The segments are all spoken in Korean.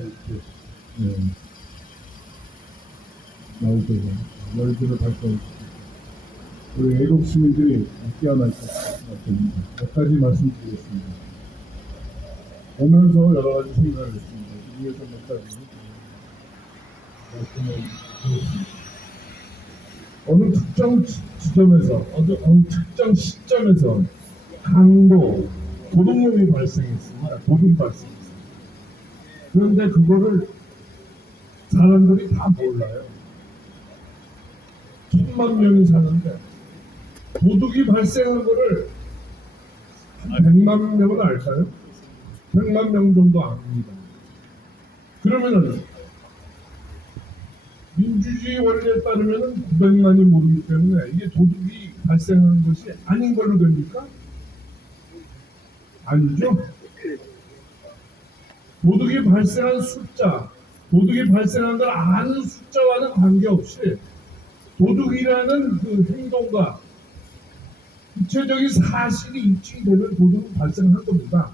이렇게 나올 때가 열기를 발전시키고 우리 애국 시민들이 깨어날 것 같습니다. 몇 가지 말씀드리겠습니다. 오면서 여러 가지 생각을 했습니다. 그 중에서 몇 가지 말씀을 드렸습니다. 어느 특정 지점에서, 어느 특정 시점에서 강도, 도둑놈이 발생했습니다. 도둑이 발생했습니다. 그런데 그거를 사람들이 다 몰라요. 1000만 명이 사는데 도둑이 발생한 거를 한 100만 명은 알까요? 100만 명 정도 압니다. 그러면은 민주주의 원리에 따르면은 900만이 모르기 때문에 이게 도둑이 발생한 것이 아닌 걸로 됩니까? 아니죠. 도둑이 발생한 숫자, 도둑이 발생한 걸 아는 숫자와는 관계없이 도둑이라는 그 행동과 구체적인 사실이 입증되면 도둑은 발생한 겁니다.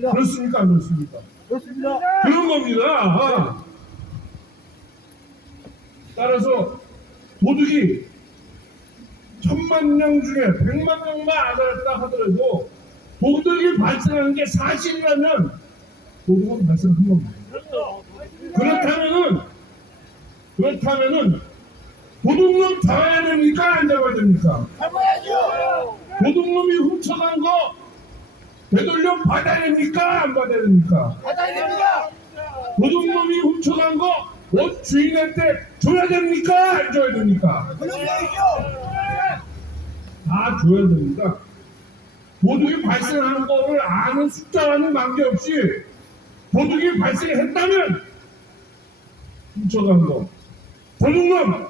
그렇습니까? 안 그렇습니까? 그렇습니다. 그런 겁니다. 따라서 도둑이 1000만 명 중에 100만 명만 안 했다 하더라도 도둑이 발생한 게 사실이라면 도둑은 발생한 겁니다. 그렇다면은 도둑놈 잡아야 됩니까? 안 잡아야 됩니까? 잡아야죠. 도둑놈이 훔쳐간 거 되돌려 받아야 됩니까? 안 받아야 됩니까? 받아야 됩니다. 도둑놈이 훔쳐간 거 옷 주인한테 줘야 됩니까? 안 줘야 됩니까? 그러셔야죠. 다 줘야 됩니다. 도둑이 발생하는 거를 아는 숫자와는 관계없이 도둑이 발생했다면 훔쳐간 거 도둑놈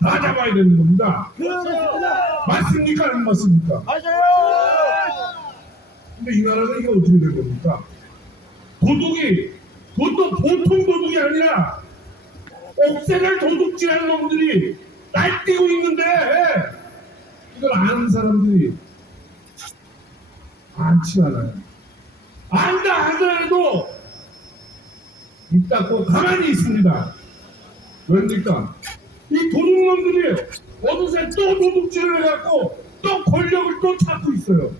다 잡아야 되는 겁니다. 그렇습니다. 맞습니까? 안 맞습니까? 맞아요. 근데 이 나라가 이게 어떻게 된 겁니까? 그것도 보통 도둑이 아니라 옥새를 도둑질하는 놈들이 날뛰고 있는데 이걸 아는 사람들이 많지 않아요. 안다 하더라도 입 닫고 가만히 있습니다. 왜입니까? 이 도둑놈들이 어느새 또 도둑질을 해갖고 또 권력을 또 찾고 있어요.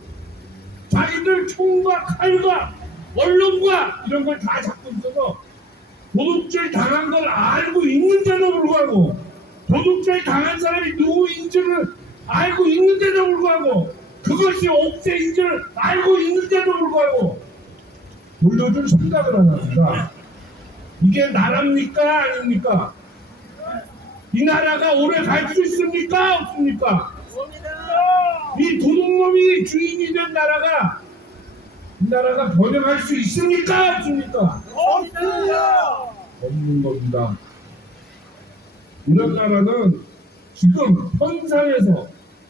자기들 총과 칼과 언론과 이런 걸 다 잡고 있어서 도둑질 당한 걸 알고 있는데도 불구하고 도둑질 당한 사람이 누구인지를 알고 있는데도 불구하고 그것이 옥새인지를 알고 있는데도 불구하고 돌려줄 생각을 안 합니다. 이게 나라입니까? 아닙니까? 이 나라가 오래 갈 수 있습니까? 없습니까? 이 도둑놈이 주인이 된 나라가 이 나라가 번영할 수 있습니까? 없습니까? 없습니다. 없는 겁니다. 이런 나라는 지금 현상에서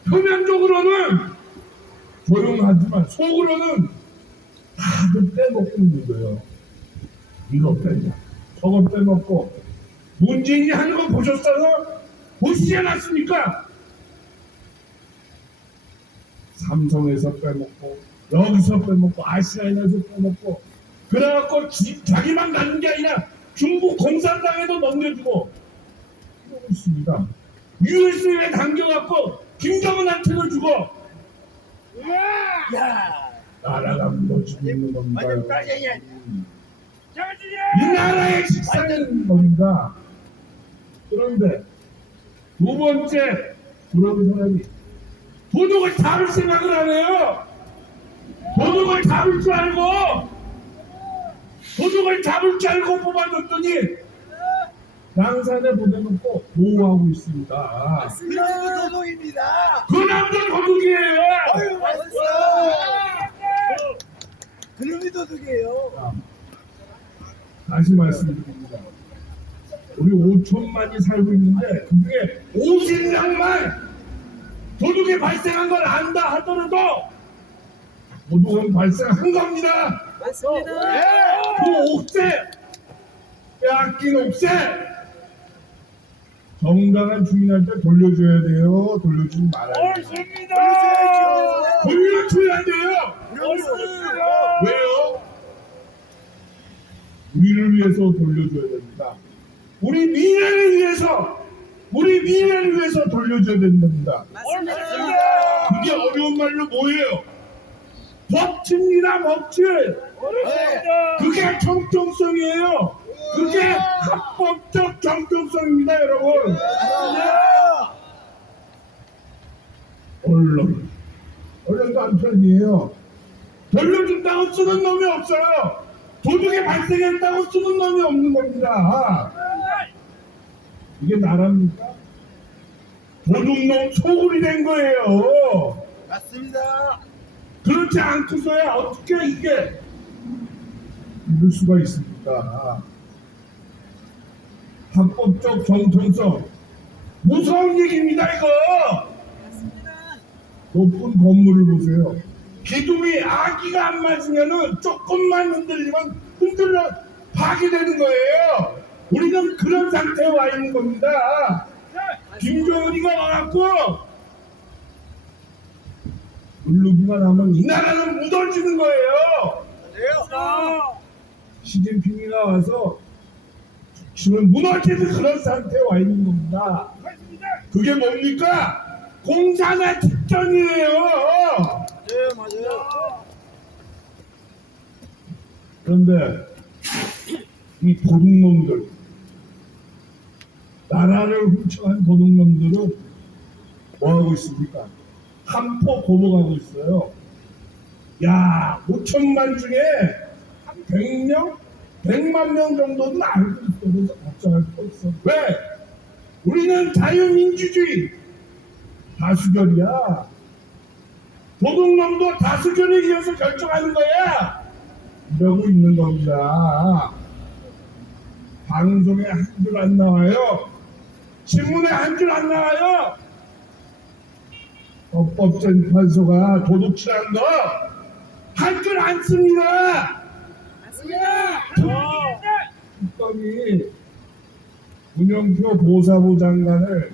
표면적으로는 조용하지만 속으로는 다들 빼먹고 있는 거예요. 이거 빼자, 저거 빼먹고 문재인이 하는 거 보셨어요? 보시지 않았습니까? 삼성에서 빼먹고 여기서 빼먹고 아시아인에서 빼먹고 그래갖고 자기만 가는 게 아니라 중국 공산당에도 넘겨주고 이러고 있습니다. USB에 당겨갖고 김정은한테도 주고 야. 나라가 무너지고 있는 겁니다. 완전 빨갱이야. 이 나라의 식상인 겁니다. 그런데 두 번째 그런 사람이 도둑을 잡을 생각을 안 해요. 도둑을 잡을 줄 알고 뽑아줬더니 양산에 보내놓고 보호하고 있습니다. 그놈이 도둑입니다. 그 남자 도둑이에요. 어휴, 맞았어. 그놈이 도둑이에요. 다시 말씀드립니다. 우리 5천만이 살고 있는데 그중에 50명만 도둑이 발생한 걸 안다 하더라도 도둑은 발생한 겁니다. 맞습니다. 그 옥새, 빼앗긴 옥새 정당한 주인한테 돌려줘야 돼요. 돌려주지 말아요. 돌려줘야 돼요. 왜요? 우리를 위해서 돌려줘야 됩니다. 우리 미래를 위해서 돌려줘야 된답니다. 맞습니다. 그게 어려운 말로 뭐예요? 법치입니다, 법치. 그게 정통성이에요. 그게 합법적 정통성입니다, 여러분. 언론도 한편이에요. 돌려준다고 쓰는 놈이 없어요. 도둑이 발생했다고 쓰는 놈이 없는 겁니다. 이게 나랍니까? 도둑놈 소굴이 된 거예요. 맞습니다. 그렇지 않고서야 어떻게 이게 이럴 수가 있습니까? 합법적 정통성 무서운 얘기입니다, 이거. 높은 건물을 보세요. 기둥이 아기가 안 맞으면은 조금만 흔들려 파괴되는 거예요. 우리는 그런 상태에 와 있는 겁니다. 김정은이가 와갖고 누르기만 하면 이 나라는 무너지는 거예요. 시진핑이가 와서 지금 무너지는 그런 상태에 와 있는 겁니다. 그게 뭡니까? 공산화 직전이에요. 네, 맞아요. 그런데 이 도둑놈들, 나라를 훔쳐간 도둑놈들은 뭐하고 있습니까? 한포 고목하고 있어요. 야, 5천만 중에 한 100명? 100만 명 정도는 알고 있어서 걱정할 거 없어. 왜? 우리는 자유민주주의 다수결이야. 도둑놈도 다수결에 의해서 결정하는 거야. 이러고 있는 겁니다. 방송에 한 줄 안 나와요. 신문에 한 줄 안 나와요. 헌법재판소가 도둑질한 거 한 줄 안 씁니다. 맞습니다. 특검이 문영표 보사부 장관을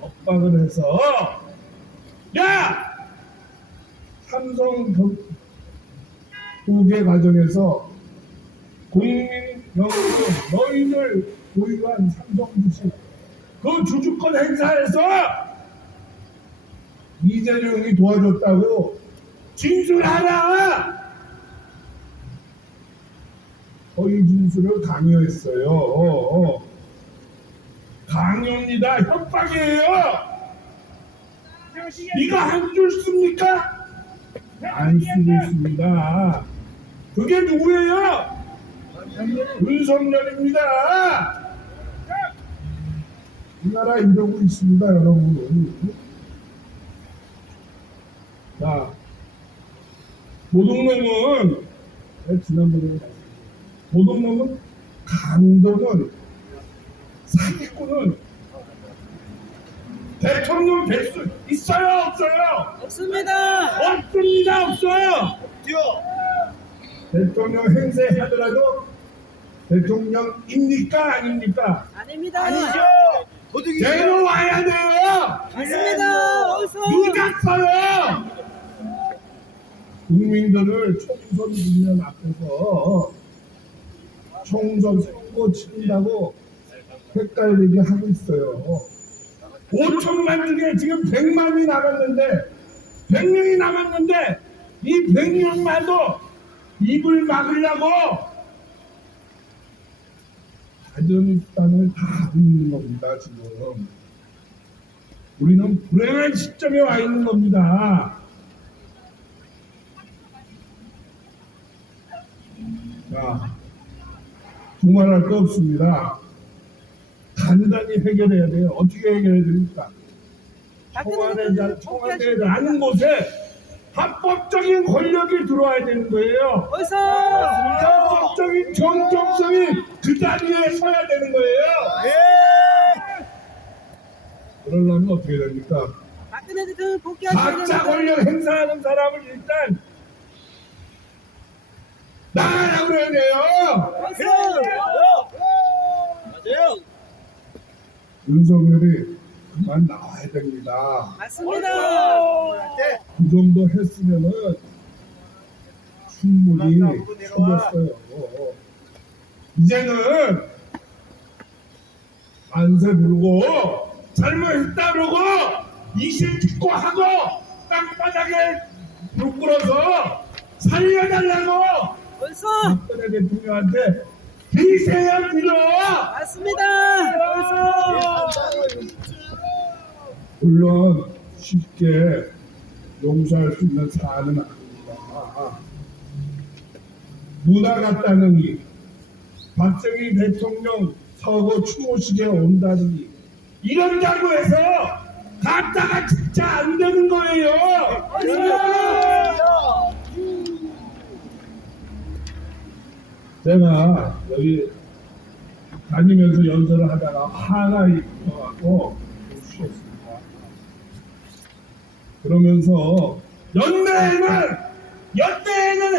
엇박을 해서 야! 삼성 후계 과정에서 국민연금 너희들 보유한 삼성 주식 그 주주권 행사에서 이재용이 도와줬다고 진술하라! 허위 진술을 강요했어요. 강요입니다. 협박이에요. 이거 한 줄 씁니까? 안 쓰고 있습니다. 그게 누구예요? 윤석열입니다. 이 나라 이러고 있습니다, 여러분. 자, 도둑놈은 지난번에 도둑놈은 강도는 사기꾼은 대통령 될 수 있어요, 없어요? 없습니다. 없습니다, 없어요. 뛰어. 대통령 행세하더라도 대통령입니까, 아닙니까? 아닙니다. 아니죠. 도둑이 내려와야 돼요. 맞습니다. 어서. 늦었어요. 국민들을 총선 국면 앞에서 총선 선거 치른다고 헷갈리게 하고 있어요. 5천만 중에 지금 100만이 남았는데 100명이 남았는데 이 100명만도 입을 막으려고 가전수단을 다 하고 있는 겁니다. 지금 우리는 불행한 시점에 와 있는 겁니다. 자, 두말할 거 없습니다. 간단히 해결해야 돼요. 어떻게 해결해야 됩니까? 청와대라는 곳에 합법적인 권력이 들어와야 되는 거예요. 어서. 합법적인 정통성이 그 자리에 서야 되는 거예요. 예. 그러려면 어떻게 됩니까? 박근혜 대통령 복귀하셔야 가짜 됩니다. 권력 행사하는 사람을 일단 나가라고 해야 돼요. 맞아요. 윤석열이 그만 나와야 됩니다. 맞습니다. 그 정도 했으면은 충분히 쳐졌어요. 이제는 만세 부르고 잘못했다 그러고 이실 짓고 하고 땅바닥에 무릎 꿇어서 살려달라고 옳소. 박근혜 대통령한테 비세야 빌어. 맞습니다. 옳소. 물론 쉽게 용서할 수 있는 사안은 아닙니다. 문화 같다느니 박정희 대통령 서거 추모식에 온다느니 이런다고 해서 갔다가 진짜 안 되는 거예요. 제가 여기 다니면서 연설을 하다가 화가 있어갖고 좀 쉬었습니다. 그러면서 연대에는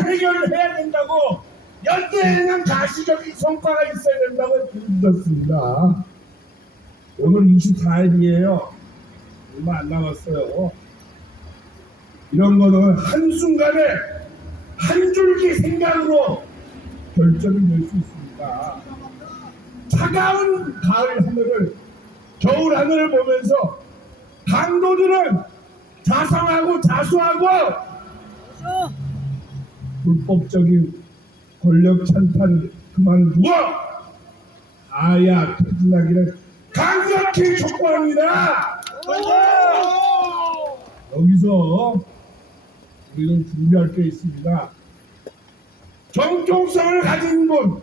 해결을 해야 된다고, 연대에는 가시적인 성과가 있어야 된다고 들었습니다. 오늘 24일이에요. 얼마 안 남았어요. 이런 거는 한순간에 한 줄기 생각으로 결정을 낼 수 있습니다. 차가운 가을 하늘을, 겨울 하늘을 보면서 강도들은 자상하고 자수하고 옳소. 불법적인 권력 찬탈을 그만두어 아야 퇴진하기를 강력히 촉구합니다. 여기서 우리는 준비할 게 있습니다. 정통성을 가진 분,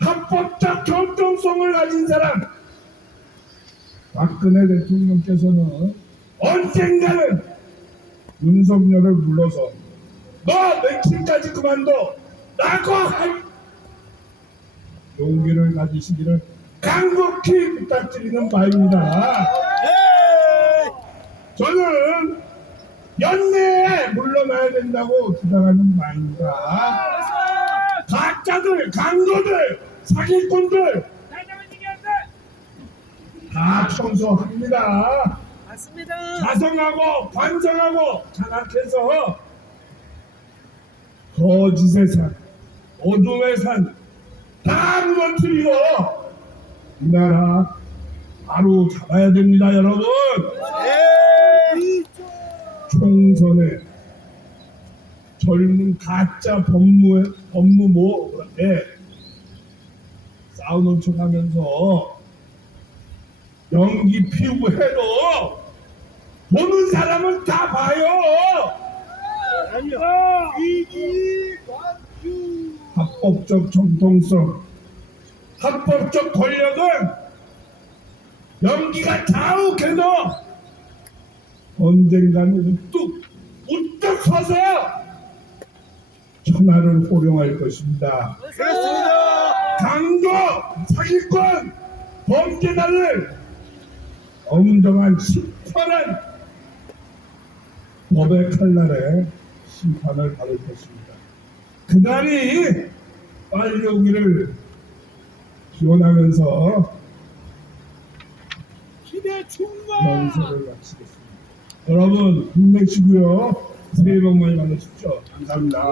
합법적 정통성을 가진 사람, 박근혜 대통령께서는 언젠가는 윤석열을 불러서 너 며칠까지 그만둬 라고 할 용기를 가지시기를 간곡히 부탁드리는 바입니다. 저는 연내에 물러나야 된다고 주장하는 바입니다. 가짜들, 강도들, 사기꾼들 다 청소합니다. 맞습니다. 자성하고 반성하고 장악해서 거짓의 산, 어둠의 산 다 무너뜨리고 이 나라 바로 잡아야 됩니다, 여러분. 총선에 젊은 가짜 법무모에 싸우는 척하면서 연기 피우고 해도 보는 사람은 다 봐요. 합법적 정통성, 합법적 권력은 연기가 자욱해도 언젠가는 우뚝 서서 천하를 호령할 것입니다. 강도, 사기꾼, 범죄자를 엄정한 심판한 법의 칼날에 심판을 받을 것입니다. 그날이 빨리 오기를 기원하면서 기대 충만. 연설을 마치겠습니다. 여러분 힘내시고요. 새해 복 많이 받으십시오. 감사합니다.